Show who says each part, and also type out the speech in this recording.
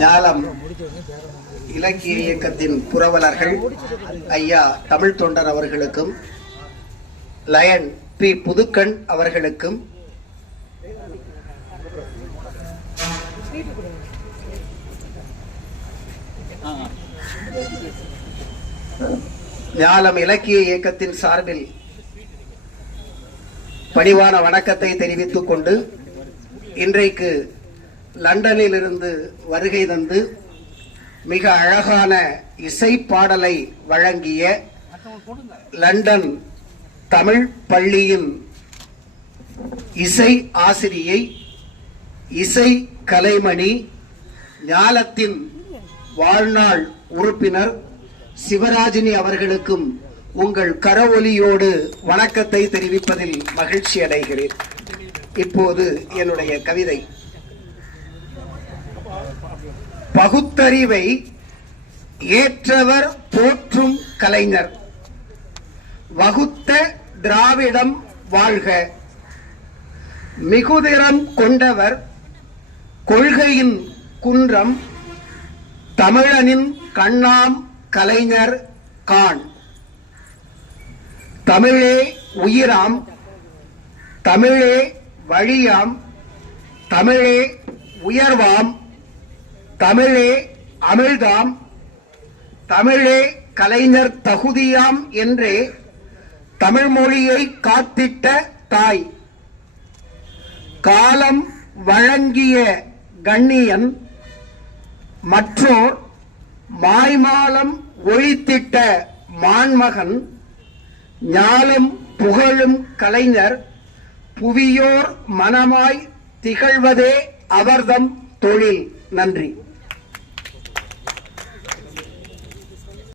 Speaker 1: ஞாலம் இலக்கிய இயக்கத்தின் புரவலர்கள் ஐயா தமிழ் தொண்டர் அவர்களுக்கும் லயன் பி புதுக்கண் அவர்களுக்கும் ஞாலம் இலக்கிய இயக்கத்தின் சார்பில் பணிவான வணக்கத்தை தெரிவித்துக் கொண்டு இன்றைக்கு லண்டனில் இருந்து வருகை தந்து மிக அழகான இசை பாடலை வழங்கிய லண்டன் தமிழ் பள்ளியின் இசை ஆசிரியை இசை கலைமணி ஞாலத்தின் வாழ்நாள் உறுப்பினர் சிவராஜினி அவர்களுக்கும் உங்கள் கரவொலியோடு வணக்கத்தை தெரிவிப்பதில் மகிழ்ச்சி அடைகிறேன் இப்போது என்னுடைய கவிதை. பகுத்தறிவை ஏற்றவர் போற்றும் கலைஞர். வகுத்த திராவிடம் வாழ்க. மிகுதிறம் கொண்டவர் கொள்கையின் குன்றம் தமிழனின் கண்ணாம் கலைஞர் கான். தமிழே உயிராம் தமிழே வழியாம் தமிழே உயர்வாம் தமிழே அமிழ்தாம் தமிழே கலைஞர் தகுதியாம் என்றே தமிழ் மொழியை காத்திட்ட தாய். காலம் வழங்கிய கண்ணியன் மற்றோர் மாய்மாலம் ஒழித்திட்ட மான்மகன் ஞாலம் புகழும் கலைஞர் புவியோர் மனமாய் திகழ்வதே அவர்தம் தொழில். நன்றி.